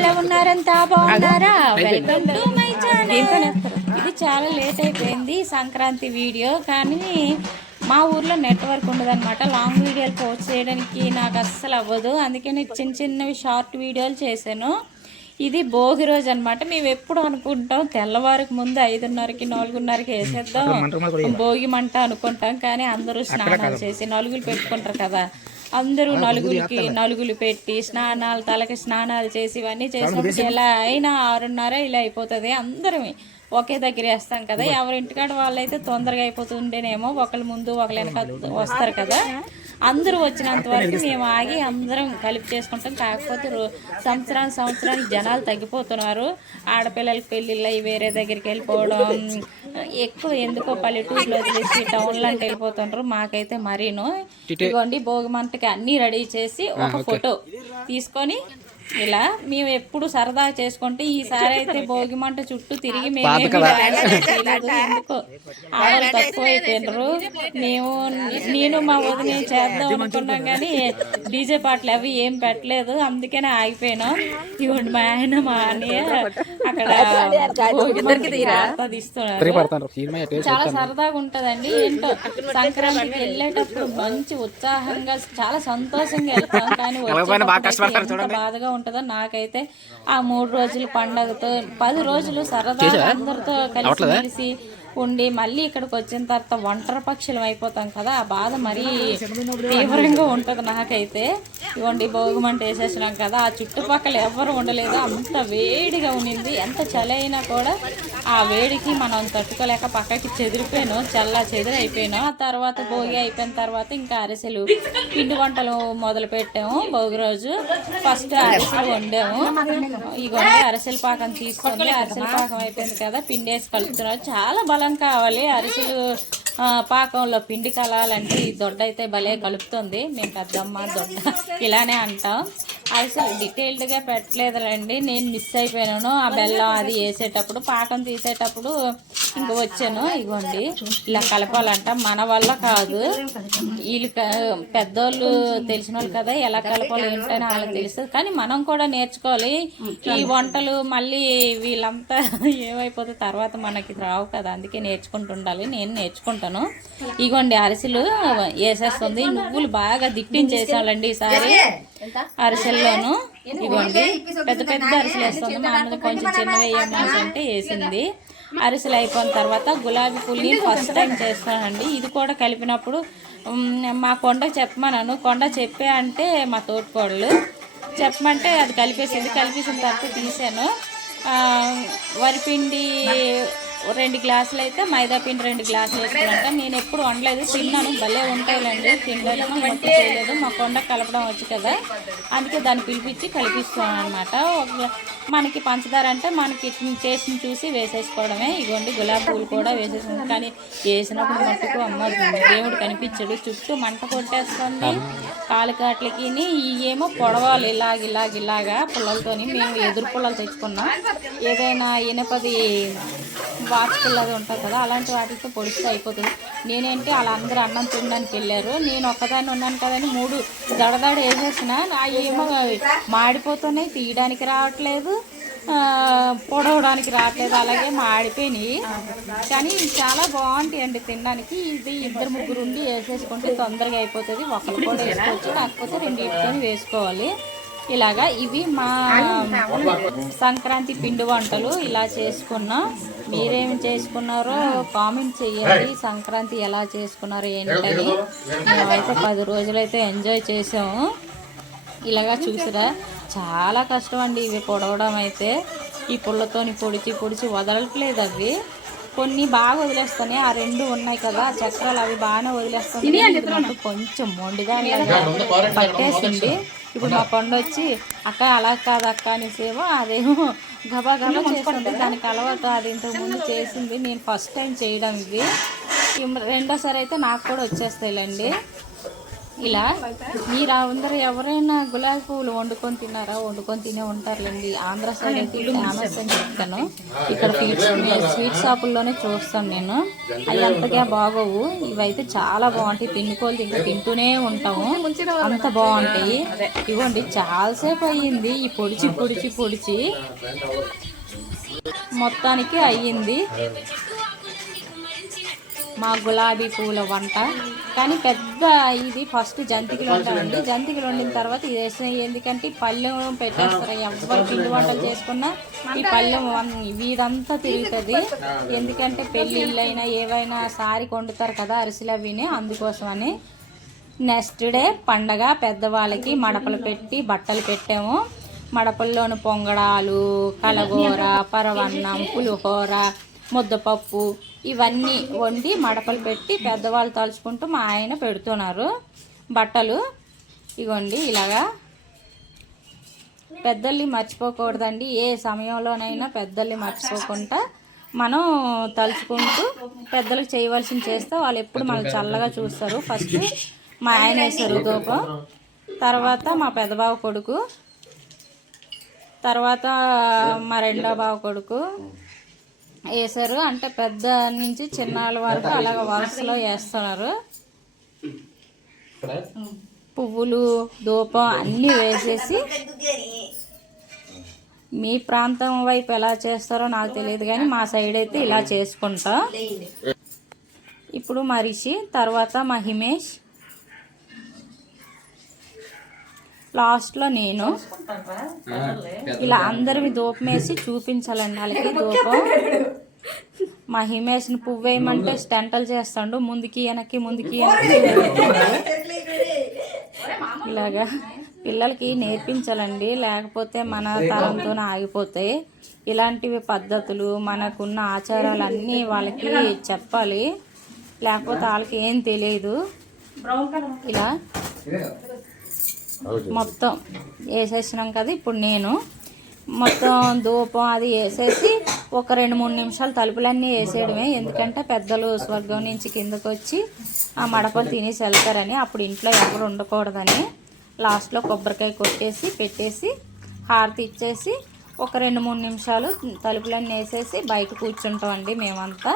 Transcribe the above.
ఎలా ఉన్నారంతా బాగున్నారా? Welcome to my channel. ఇది చాలా లేట్ అయిపోయింది సంక్రాంతి వీడియో, కానీ మా ఊర్లో నెట్వర్క్ ఉండదన్నమాట. లాంగ్ వీడియోలు పోస్ట్ చేయడానికి నాకు అస్సలు అవ్వదు, అందుకే నేను చిన్న చిన్నవి షార్ట్ వీడియోలు చేశాను. ఇది భోగి రోజు అనమాట. మేము ఎప్పుడు అనుకుంటాం తెల్లవారికి ముందు 5:30కి 4:30కి వేసేద్దాం భోగి మంట అనుకుంటాం, కానీ అందరూ స్నానాలు చేసి నలుగులు పెట్టుకుంటారు కదా, అందరూ నలుగులు పెట్టి స్నానాలు, తలకి స్నానాలు చేసి ఇవన్నీ చేసినప్పుడు ఎలా అయినా 6:30 ఇలా అయిపోతుంది. అందరం ఒకే దగ్గర వేస్తాం కదా, ఎవరింటికాడ వాళ్ళైతే తొందరగా అయిపోతుండేనేమో, ఒకళ్ళు ముందు ఒకళ్ళు వెనక వస్తారు కదా. అందరూ వచ్చినంత వరకు మేము ఆగి అందరం కలిపి చేసుకుంటాం. కాకపోతే సంవత్సరానికి జనాలు తగ్గిపోతున్నారు. ఆడపిల్లలకి పెళ్ళిళ్ళు వేరే దగ్గరికి వెళ్ళిపోవడం ఎక్కువ, ఎందుకో పల్లెటూరులో వదిలేసి టౌన్లోకి వెళ్ళిపోతుంటారు. మాకైతే మరీను. ఇదిగోండి భోగి మంటకి అన్నీ రెడీ చేసి ఒక ఫోటో తీసుకొని ఇలా మేము ఎప్పుడు సరదా చేసుకుంటే, ఈసారి అయితే భోగి మంట చుట్టూ తిరిగి మేము ఎందుకో ఆడలు తక్కువ అయిపోయినారు. నేను మా వదిన చేద్దాం అనుకున్నాం, కానీ డీజే పాటలు అవి ఏం పెట్టలేదు, అందుకనే ఆగిపోయినాం. ఇవ్వండి మా ఆయన మా అన్నయ్య అక్కడ తీస్తున్నారు. చాలా సరదాగా ఉంటదండి. ఏంటో సంక్రాంతికి వెళ్ళేటప్పుడు మంచి ఉత్సాహంగా చాలా సంతోషంగా వెళ్తాం, కానీ బాధగా ఉంటుందో నాకైతే. ఆ 3 రోజుల పండగతో 10 రోజులు సరదాగా అందరితో కలిసి ఉండి మళ్ళీ ఇక్కడికి వచ్చిన తర్వాత ఒంటరి పక్షులం అయిపోతాం కదా, ఆ బాధ మరీ తీవ్రంగా ఉంటుంది నాకైతే. ఇవ్వండి భోగి మంట వేసేసినాం కదా, ఆ చుట్టుపక్కల ఎవరు ఉండలేదు, అంత వేడిగా ఉండింది. ఎంత చలి అయినా కూడా ఆ వేడికి మనం తట్టుకోలేక పక్కకి చెదిరిపోయాను, చెదిరైపోయాను. ఆ తర్వాత భోగి అయిపోయిన తర్వాత ఇంకా అరిసెలు పిండి వంటలు మొదలు పెట్టాము. భోగి రోజు ఫస్ట్ అరిసెలు వండాము. ఇగోండి అరిసెల పాకం తీసుకొని, అరిసెల పాకం అయిపోయింది కదా, పిండి వేసి కలుపుతున్నారు. చాలా బలం కావాలి అరిసెలు పాకంలో పిండి కలాలంటే. ఈ దొడ్డ అయితే భలే కలుపుతుంది, మేము పెద్దమ్మ దొడ్డ ఇలానే అంటాం. అరిసెలు డీటెయిల్డ్గా పెట్టలేదులేండి, నేను మిస్ అయిపోయాను. ఆ బెల్లం అది వేసేటప్పుడు, పాకం తీసేటప్పుడు ఇంక వచ్చాను. ఇగోండి ఇలా కలపాలంట, మన వల్ల కాదు, వీళ్ళు పెద్దోళ్ళు తెలిసిన వాళ్ళు కదా, ఎలా కలపాలి ఏంటని వాళ్ళకి తెలుస్తుంది, కానీ మనం కూడా నేర్చుకోవాలి. ఈ వంటలు మళ్ళీ వీళ్ళంతా ఏమైపోతే తర్వాత మనకి రావు కదా, అందుకే నేర్చుకుంటుండాలి. నేను నేర్చుకుంటాను. ఇగోండి అరిసెలు వేసేస్తుంది. నువ్వులు బాగా దిట్టించేసాలండి ఈసారి అరిసెల్లోను. ఇగోండి పెద్ద పెద్ద అరిసెలు వేస్తుంది. మా అన్నది కొంచెం చిన్న వేయమ్మా అంటే వేసింది. అరిసెలు అయిపోయిన తర్వాత గులాబీ పుల్లి ఫస్ట్ టైం చేస్తానండి. ఇది కూడా కలిపినప్పుడు మా కొండకు చెప్పమన్నాను, కొండ చెప్పే అంటే మా తోటికోడలు చెప్పమంటే అది కలిపేసింది. కలిపేసిన తర్వాత తీసాను. వరిపిండి 2 గ్లాసులు అయితే, మైదా పిండి 2 గ్లాసులు వేసుకోవాలంట. నేను ఎప్పుడు వండలేదు, తిన్నాను, భలే ఉంటాయిలండి, తినడానికి మొత్తం చేయలేదు. మా కొండ కలపడం వచ్చు కదా, అందుకే దాన్ని పిలిపించి కలిపిస్తాను అనమాట. మనకి పంచదార అంటే మనకి చేసి చూసి వేసేసుకోవడమే. ఇగోండి గులాబీ పూలు కూడా వేసేసింది, కానీ వేసినప్పుడు మట్టుకు అమ్మ దేవుడు కనిపించాడు, చుట్టూ మంట కొట్టేస్తుంది కాలికాట్లకి. ఏమో పొడవాలి ఇలాగా పుల్లలతోని. మేము ఎదురు పుల్లలు తెచ్చుకున్నాం, ఏదైనా ఇనపది వాచ్ పుల్లది ఉంటుంది కదా, అలాంటి వాటితో పొడిస్తే అయిపోతుంది. నేనేంటి అలా అందరూ అన్నం తినడానికి వెళ్ళారు, నేను ఒక్కదాన్ని ఉన్నాను కదని 3 దడదడ వేసేసిన. ఏమో మాడిపోతున్నాయి, తీయడానికి రావట్లేదు, పొడవడానికి రావట్లేదు, అలాగే మాడిపోయినాయి. కానీ చాలా బాగుంటాయి అండి తినడానికి. ఇది 2-3 ఉండి వేసేసుకుంటే తొందరగా అయిపోతుంది. ఒకరు కూడా వేసుకోవచ్చు, కాకపోతే 2 వేసుకోవాలి. ఇలాగా ఇవి మా సంక్రాంతి పిండి వంటలు ఇలా చేసుకున్నాం. మీరేమి చేసుకున్నారో కామెంట్ చేయండి. సంక్రాంతి ఎలా చేసుకున్నారో ఏంటని. మేమైతే 10 రోజులైతే ఎంజాయ్ చేసాము. ఇలాగా చూసిరా, చాలా కష్టం అండి ఇవి పొడవడం అయితే. ఈ పుల్లతోని పొడిచి వదలట్లేదు. అవి కొన్ని బాగా వదిలేస్తాయి, ఆ 2 ఉన్నాయి కదా చక్రాలు, అవి బాగానే వదిలేస్తాయి. కొంచెం మొండిగా పట్టేసింది. ఇప్పుడు మా కొండ వచ్చి అక్క అలా కాదు అక్క అనేసేమో, అదేమో గబా చేస్తుంది. దానికి అలవాటు, అది ఇంతకుముందు చేసింది, నేను ఫస్ట్ టైం చేయడం. ఇది రెండోసారి అయితే నాకు కూడా వచ్చేస్తాయిలేండి. ఇలా మీరు అందరూ ఎవరైనా గులాబీ పువ్వులు వండుకొని తిన్నారా? వండుకొని తినే ఉంటారులేండి. ఆంధ్ర సైడ్ అయితే ఫేమస్ అని చెప్తాను. ఇక్కడ స్వీట్ షాపుల్లోనే చూస్తాను నేను. అవి అంతగా బాగోవు, ఇవైతే చాలా బాగుంటాయి. తిండికోలు తింటూనే ఉంటాము, అంత బాగుంటాయి. ఇవ్వండి చాలాసేపు అయ్యింది ఈ పొడిచి మొత్తానికి అయ్యింది మా గులాబీ పూల వంట. కానీ పెద్ద ఇది ఫస్ట్ జంతికలు ఉంటాయండి. జంతికలు వండిన తర్వాత ఇది వేసినాయి. ఎందుకంటే ఈ పళ్ళెం పెట్టేస్తారు. ఎవరు పిండి వంటలు చేసుకున్నా ఈ పళ్ళెం వీధంతా తిరుగుతుంది. ఎందుకంటే పెళ్ళిళ్ళు అయినా ఏవైనా సారి వండుతారు కదా అరిసెలు అవిని, అందుకోసమని. నెక్స్ట్ డే పండగ, పెద్దవాళ్ళకి మడపలు పెట్టి బట్టలు పెట్టాము. మడపల్లోని పొంగడాలు, కలగూర, పరవన్నం, పులిహోర, ముద్దపప్పు ఇవన్నీ వండి మడపలు పెట్టి పెద్దవాళ్ళు తలుచుకుంటూ మా ఆయన పెడుతున్నారు బట్టలు. ఇగోండి ఇలాగా పెద్దల్ని మర్చిపోకూడదండి. ఏ సమయంలోనైనా పెద్దల్ని మర్చిపోకుండా మనం తలుచుకుంటూ పెద్దలకు చేయవలసింది చేస్తే వాళ్ళు ఎప్పుడు మనల్ని చల్లగా చూస్తారు. ఫస్ట్ మా ఆయన వేశారు ధూపం, తర్వాత మా పెద్దబావ కొడుకు, తర్వాత మా రెండో బావ కొడుకు వేసారు. అంటే పెద్ద నుంచి చిన్నాళ్ళ వరకు అలాగ వరుసలో వేస్తున్నారు. పువ్వులు, ధూపం అన్నీ వేసేసి, మీ ప్రాంతం వైపు ఎలా చేస్తారో నాకు తెలియదు కానీ మా సైడ్ అయితే ఇలా చేసుకుంటాం. ఇప్పుడు మా రిషి, తర్వాత మా హిమేష్, లాస్ట్లో నేను. ఇలా అందరివి ధూపం వేసి చూపించాలండి వాళ్ళకి ధూపం. మా హిమేష్ని పువ్వు వేయమంటే స్టంటలు చేస్తాడు, ముందుకి వెనక్కి ఇలాగా పిల్లలకి నేర్పించాలండి, లేకపోతే మన తరంతోనే ఆగిపోతాయి. ఇలాంటివి పద్ధతులు, మనకున్న ఆచారాలన్నీ వాళ్ళకి చెప్పాలి, లేకపోతే వాళ్ళకి ఏం తెలియదు. ఇలా మొత్తం వేసేసినాం కదా. ఇప్పుడు నేను మొత్తం ధూపం అది వేసేసి ఒక 2-3 నిమిషాలు తలుపులన్నీ వేసేయడమే. ఎందుకంటే పెద్దలు స్వర్గం నుంచి కిందకు వచ్చి ఆ మడపలు తినేసి వెళ్తారని, అప్పుడు ఇంట్లో ఎవరు ఉండకూడదని లాస్ట్లో కొబ్బరికాయ కొట్టేసి పెట్టేసి హారతి ఇచ్చేసి ఒక 2-3 నిమిషాలు తలుపులన్నీ వేసేసి బయట కూర్చుంటామండి మేమంతా.